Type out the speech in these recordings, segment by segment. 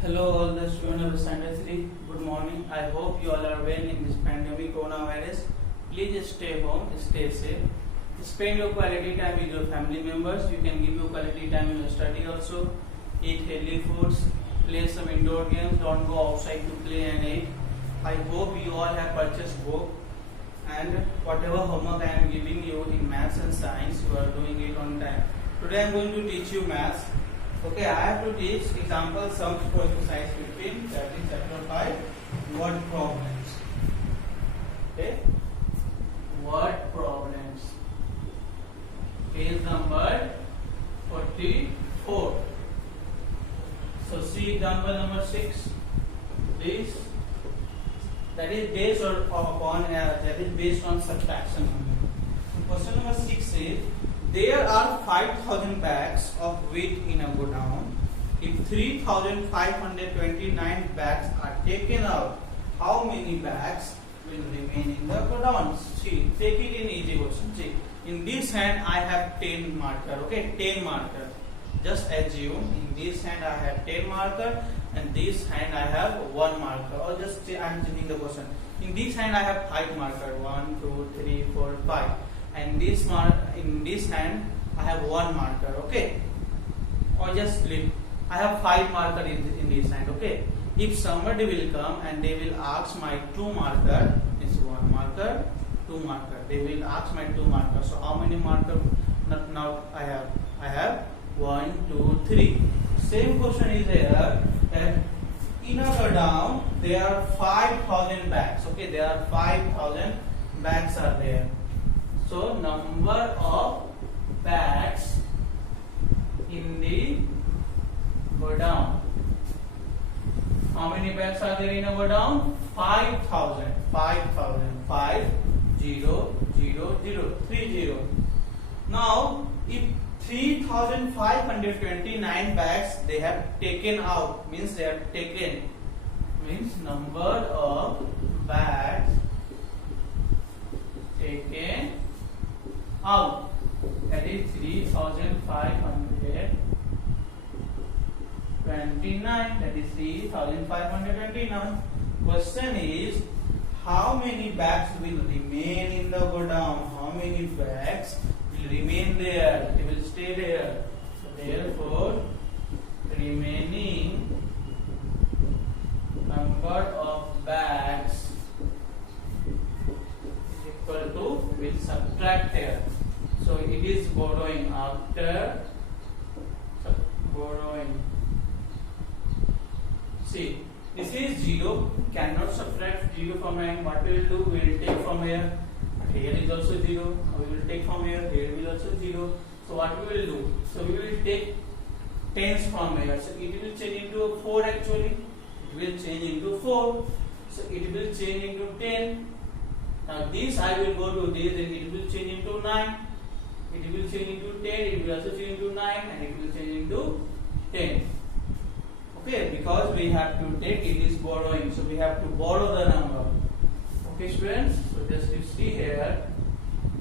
Hello, all the students of the standard 3. Good morning. I hope you all are well in this pandemic coronavirus. Please stay home, stay safe. Spend your quality time with your family members. You can give your quality time in your study also. Eat healthy foods. Play some indoor games. Don't go outside to play and eat. I hope you all have purchased book and whatever homework I am giving you in maths and science, you are doing it on time. Today I am going to teach you maths. Okay, I have to teach example sums for exercise 15, that is chapter 5, word problems. Okay, word problems. Page number 44. So see example number 6. This that is based on subtraction. So question number 6 is, there are 5,000 bags of wheat in a godown. If 3,529 bags are taken out, how many bags will remain in the godown? See, take it in easy question. See, in this hand I have 10 marker. Okay, 10 marker. Just assume in this hand I have 10 marker, and this hand I have 1 marker. Or just I am changing the question. In this hand I have 5 marker. 1, 2, 3, 4, 5. And in this hand I have 1 marker. Okay, or just leave. I have 5 marker in this hand. Okay, if somebody will come and they will ask my 2 marker, it's 1 marker, 2 marker. They will ask my 2 marker. So how many marker now I have 1, 2, 3. Same question is here, that in a godown there are 5,000 bags. Okay, there are 5,000 bags are there. So number of bags in the godown. How many bags are there in a godown? 5,000. 5,000. 5, 0, 0, 0, 3, 0. Now, if 3,529 bags they have taken out, means they have taken, means number of bags taken out, that is 3,529, that is 3,529. Question is, how many bags will remain in the godown? How many bags will remain there? They will stay there. So therefore, remaining number of bags equal to, will subtract here. So it is borrowing, after borrowing. See, this is 0, cannot subtract 0 from here. What we will do, we will take from here. Here is also 0. We will take from here. Here will also 0. So what we will do? So we will take tens from here. So it will change into 4 actually. It will change into 4. So it will change into 10. Now this I will go to this, and it will change into 9. It will change into 10. It will also change into 9, and it will change into 10. Okay, because we have to take, it is borrowing, so we have to borrow the number. Okay, students. So just you see here,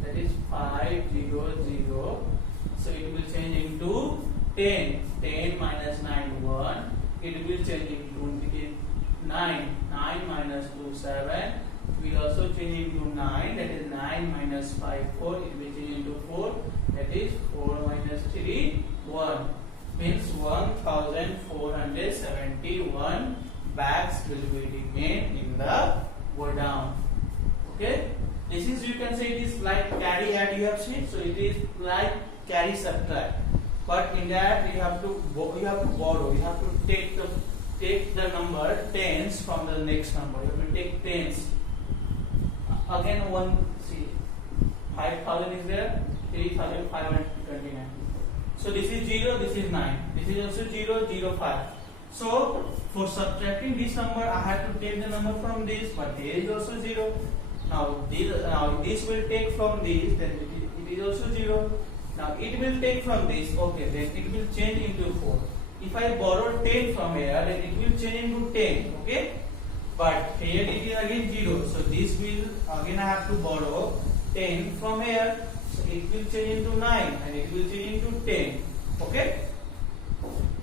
that is 5, 0, 0. So it will change into 10. 10 minus 9, 1. It will change into 9. 9 minus 2, 7. We will also change into 9, that is 9 minus 5, 4. It will change into 4, that is 4 minus 3, 1. Means 1,471 bags will be remain in the godown. Okay, this is, you can say it is like carry add, you have seen. So it is like carry subtract, but in that you have to borrow. You have to take the number tens from the next number. You have to take tens. Again, one, see, 5,000 is there, 3,529. So this is 0, this is 9. This is also 0, 0, 5. So for subtracting this number, I have to take the number from this, but there is also 0. Now this will take from this, then it is also 0. Now it will take from this, okay, then it will change into 4. If I borrow 10 from here, then it will change into 10, okay? But here it is again 0. So this will, again I have to borrow 10 from here. So it will change into 9, and it will change into 10. Okay?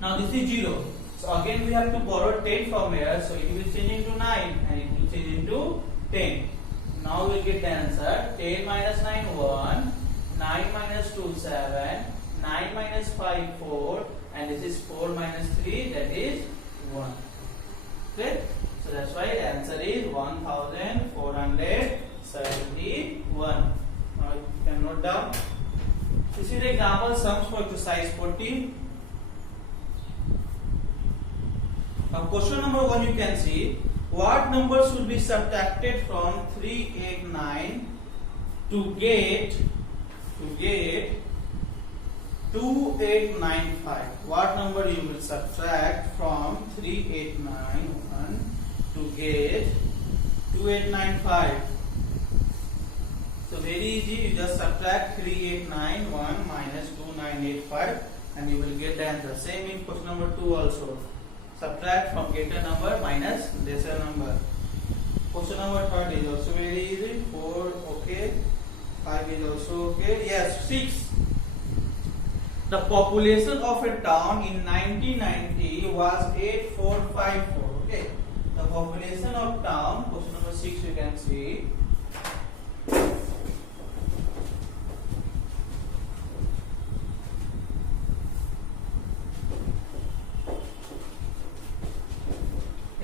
Now this is 0. So again we have to borrow 10 from here, so it will change into 9 and it will change into 10. Now we'll get the answer. 10 minus 9 1, 9 minus 2 7, 9 minus 5 4, and this is 4 minus 3, that is 1. Okay, so that's why the answer is 1471. Now you can note down. This is the example sums for exercise 14. Now question number 1 you can see, what number should be subtracted from 389 to get 2895. What number you will subtract from 3891 to get 2895? So very easy, you just subtract 3891 minus 2985 and you will get the answer. Same in question number 2 also. Subtract from greater number minus lesser number. Question number 3 is also very easy. 4 okay, 5 is also okay. Yes, 6. The population of a town in 1990 was 8454. Okay, the population of town. Question number 6 you can see.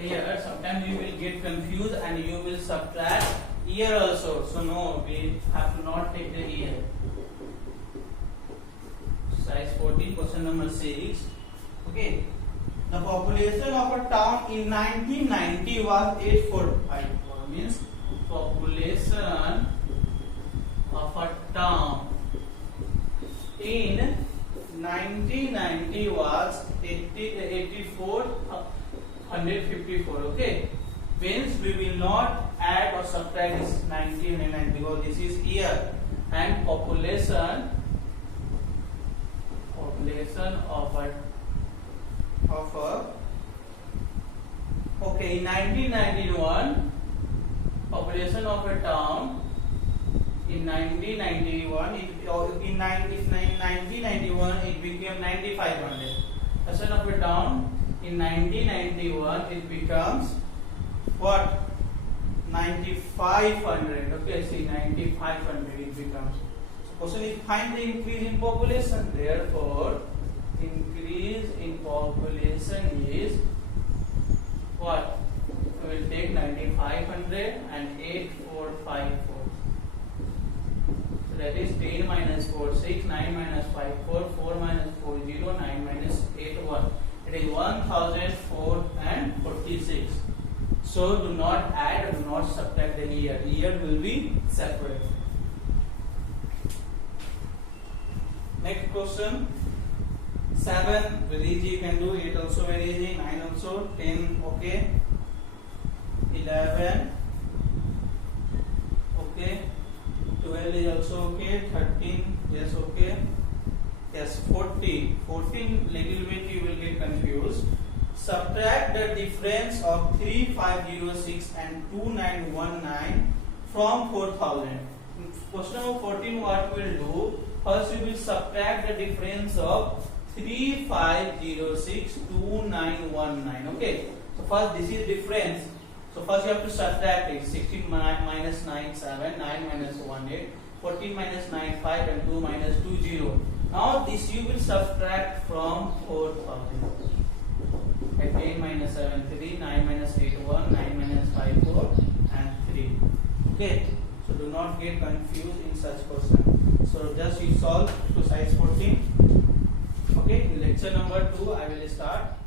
Here sometimes you will get confused and you will subtract year also. So no, we have to not take the year. Size 14, question number 6. Okay, the population of a town in 1990 was 8454. Means population of a town in 1990 was 8454. Okay, means we will not add or subtract this 90 and 9 because this is year, and population of a okay, in 1991 population of a town in 1991 in 1991 it became 9500. Population of a town in 1991 it becomes what? 9500. Okay, see 9500 it becomes. So question is find the increase in population. Therefore, increase in population is what? We will take 9500 and 8454. So that is 10 minus 4 6, 9 minus 5 4, 4 minus 4 0, 9 minus 8 1. It is 1046. So do not add or do not subtract the year. The year will be separate. Next question. 7 very easy, you can do. 8 also very easy. 9 also. 10 okay. 11 okay. 12 is also okay. 13 yes okay. Yes, 14 little bit you will get confused. Subtract the difference of 3506 and 2919 from 4000. Question number 14 what we will do? First we will subtract the difference of 3506 2919. Okay, so first this is difference. So first you have to subtract it. 16 minus 9 7, 9 minus 1 8, 14 minus 9 5 and 2 minus 2 0. Now this you will subtract from 4000. 10 minus 7 3, 9 minus 8 1, 9 minus 5 4 and 3. Okay, so do not get confused in such question. So just you solve to size 14. Okay, in lecture number 2 I will start.